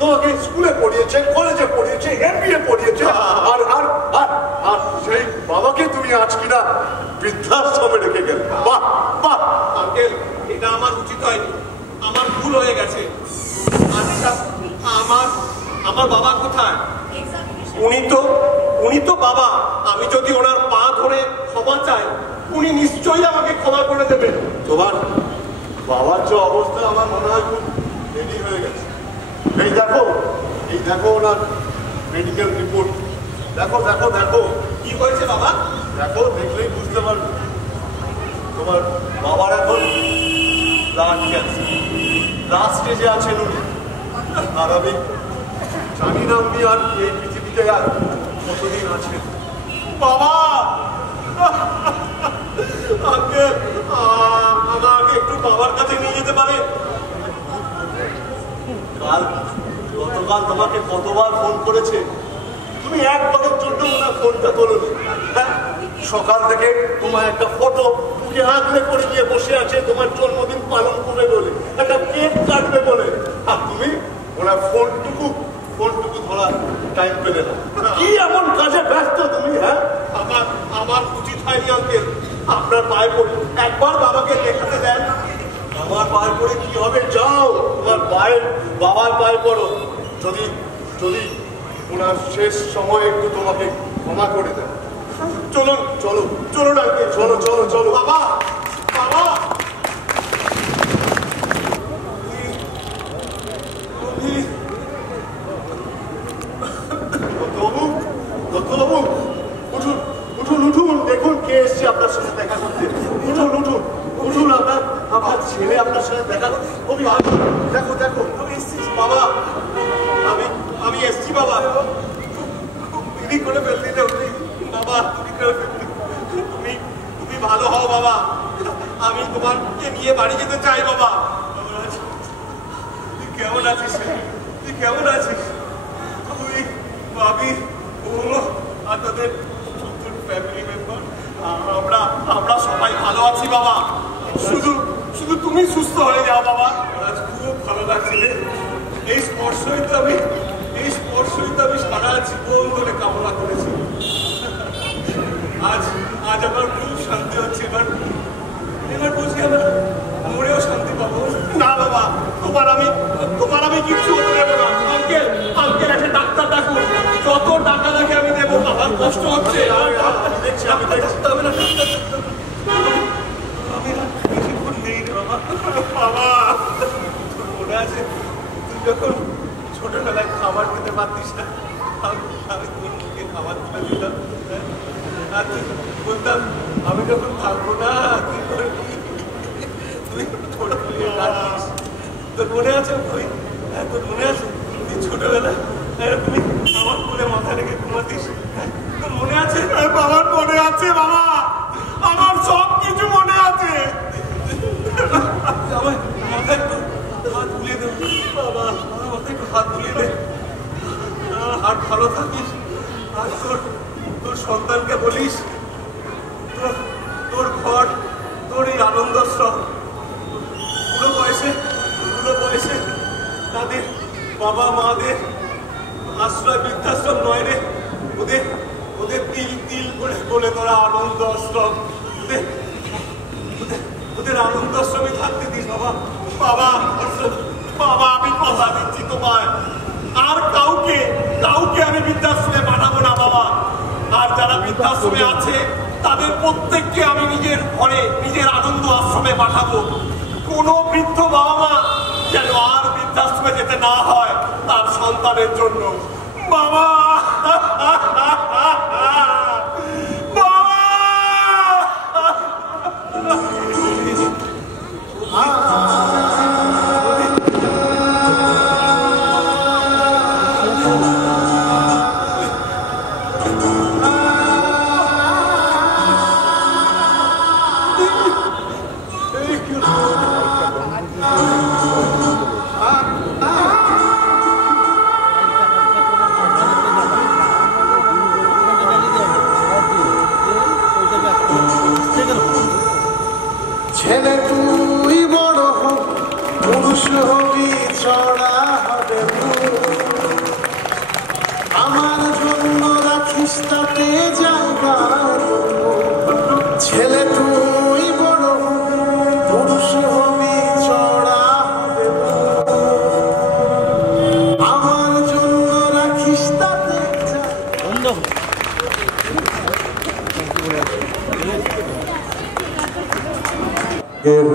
তোমাকে স্কুলে পড়িয়েছে, কলেজে পড়িয়েছে, MBA পড়িয়েছে, আর আর আর আর সেই বাবাকে তুমি আজ কিনা বৃদ্ধাশ্রমে রেখে গেলে। বাহ বাহ আঙ্কেল, এটা আমার উচিত হয়নি, আমার ভুল হয়ে গেছে। আচ্ছা আমার বাবা কোথায়? উনি তো বাবা। আমি যদি ওনার পা ধরে ক্ষমা চাই উনি নিশ্চয়ই আমাকে ক্ষমা করে দেবেন। তোমার বাবার যে অবস্থা আমার মনে হয় খুব রেডি হয়ে গেছে। এই দেখো ওনার মেডিকেল রিপোর্ট। দেখো দেখো দেখো কি হয়েছে বাবা? দেখো, দেখলেই বুঝতে পারবে। তোমার বাবার এখন ব্লাড ক্যান্সার, লাস্ট স্টেজে আছেন উনি। আর আমি জানি না উনি আর এই পৃথিবীতে আর কতদিন আছেন। বাবা আঙ্কেল, আমাকে একটু বাবার কাছে নিয়ে যেতে পারে? গতকাল তোমাকে কতবার ফোন করেছে, তুমি একবারের জন্য ওনার ফোনটা তোলোনি। হ্যাঁ, সকাল থেকে তোমার একটা ফটো মুখে আগলে করে নিয়ে বসে আছে তোমার জন্মদিন পালন করে বলে, একটা কেক কাটবে বলে, আর তুমি ওনার ফোনটুকু ধরার টাইম পেলে না। কি এমন কাজে ব্যস্ত তুমি? হ্যাঁ, আমার উচিত হয়নি আঙ্কেল, আপনার পায়ে পড়ি, একবার বাবাকে দেখাতে দেন। আমার পায়ে পড়ে কি হবে? যাও তোমার বাবার পায়ে পড়ো, যদি ওনার শেষ সময় একটু তোমাকে ক্ষমা করে দেন। চলুন চলো চলুন আঙ্কেল, চলো চলো চলো। বাবা বাবা দত্তবাবু, উঠুন উঠুন উঠুন, দেখুন কে এসছে আপনার সাথে দেখা করতে। উঠুন উঠুন উঠুন, আপনার ছেলে আপনার সাথে দেখা করতে। দেখো দেখো বাবা, আমি এসছি বাবা। তুমি করে ফেললি না বাবা, তুমি করে ফেললি। তুমি ভালো হও বাবা, আমি তোমাকে নিয়ে বাড়ি যেতে চাই বাবা। তুই কেমন আছিস? তুই কেমন আছিস? তুই ভাবি ও আর তাদের ফ্যামিলি মেম্বার আমরা সবাই ভালো আছি বাবা। শুধু তুমি সুস্থ হয়ে যাও বাবা। আজ খুব ভালো লাগছে রে। এই স্পর্শই তো আমি সারা জীবন ধরে কামনা করেছি। আজ আমার খুব শান্তি হচ্ছে। এবার বুঝি আমরা মরেও শান্তি পাবো। না বাবা, তোমার আমি কিচ্ছু হতে দেবো না। আঙ্কেল একটা ডাক্তার ডাকুন, যত টাকা লাগে আমি দেবো। আমার কষ্ট হচ্ছে। আমি দেখছি আমি নেই রে বাবা। বাবা, তোর মনে আছে তুই যখন ছোটবেলায় খাবার খেতে পারতিস না, আমি তোর মুখে খাবার তুলে দিতাম, আর তুই বলতাম আমি যখন থাকবো না তুই ছোট কাঁদতিস। তোর মনে আছে ভাই? তোর মনে আছে তুই ছোটবেলায় তুমি আমার কোলে মাথা রেখে ঘুমাতিস? তোর মনে আছে? বাবার মনে আছে বাবা, আমার সব কিছু মনে আছে। আমার মাথায় একটু হাত বুলিয়ে দে বাবা, আমার মাথায় একটু হাত বুলিয়ে দে। আর ভালো থাকিস। আর তোর সন্তানকে বলিস তোর ঘর, তোর এই আনন্দশ্রম পুরো বয়সে তাদের বাবা মাদের আশ্রয় বৃদ্ধাশ্রম নয় রে, ওদের তিল করে বলে তোরা আনন্দ আশ্রম, ওদের আনন্দ আশ্রমে থাকতে দিস বাবা। বাবা আমি কথা দিচ্ছি তোমায়, আর কাউকে আমি বৃদ্ধাশ্রমে পাঠাবো না বাবা। আর যারা বৃদ্ধাশ্রমে আছে তাদের প্রত্যেককে আমি নিজের ঘরে, নিজের আনন্দ আশ্রমে পাঠাবো। কোনো বৃদ্ধ বাবা মা যেন আর বৃদ্ধাশ্রমে যেতে না হয় তার সন্তানের জন্য। বাবা হবি চড়া হবে আমার জন্য রাখিস তাতে জায়গা ছেলে তুই বড় পুরুষ হবি চড়া হবে আমার জন্য রাখিস তাতে এর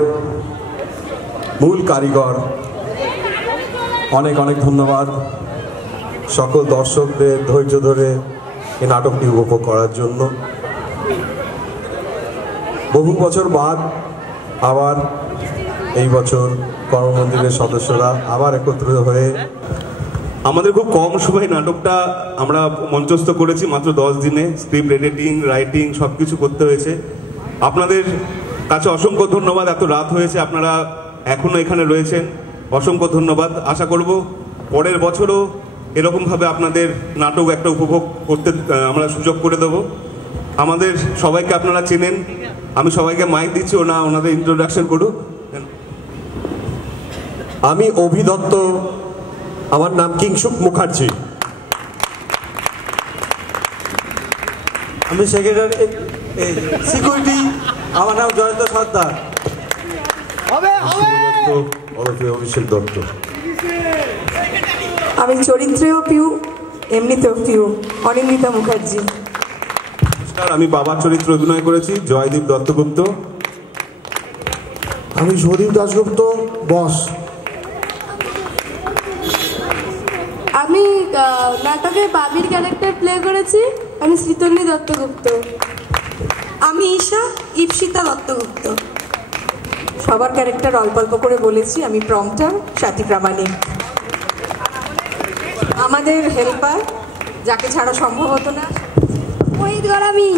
মূল কারিগর অনেক অনেক ধন্যবাদ সকল দর্শকদের ধৈর্য ধরে এই নাটকটি উপভোগ করার জন্য। বহু বছর বাদ আবার এই বছর কর্মমন্দিরের সদস্যরা আবার একত্রিত হয়ে আমাদের খুব কম সময় নাটকটা আমরা মঞ্চস্থ করেছি, মাত্র 10 দিনে স্ক্রিপ্ট এডিটিং রাইটিং সব কিছু করতে হয়েছে। আপনাদের কাছে অসংখ্য ধন্যবাদ, এত রাত হয়েছে আপনারা এখনো এখানে রয়েছেন, অসংখ্য ধন্যবাদ। আশা করব পরের বছরও এরকমভাবে আপনাদের নাটক একটা উপভোগ করতে আমরা সুযোগ করে দেব। আমাদের সবাইকে আপনারা চেনেন, আমি সবাইকে মাইক দিচ্ছি, ওনাদের ইন্ট্রোডাকশন করুক। আমি অভি দত্ত, আমার নাম কিংশুক মুখার্জি। আমি সেক্রেটারি সিকিউরিটি, আমার নাম জয়ন্ত সর্দার। অভিষেক দত্ত। আমি চরিত্রেও পিউ, এমনিতেও পিউ, অনিন্দিতা মুখার্জি। নমস্কার, আমি বাবার চরিত্রে অভিনয় করেছি, জয়দীপ দত্তগুপ্ত। আমি সদীপ দাশগুপ্ত, বস। আমি নাটকে বাবির ক্যারেক্টার প্লে করেছি, আমি শ্রীতন্নী দত্তগুপ্ত। আমি ঈশা, ইপসিতা দত্তগুপ্ত। সবার ক্যারেক্টার অল্প অল্প করে বলেছি। আমি প্রম্পটার সাথী প্রামাণিক। আমাদের হেল্পার, যাকে ছাড়া সম্ভব হতো না, ওই গরামি।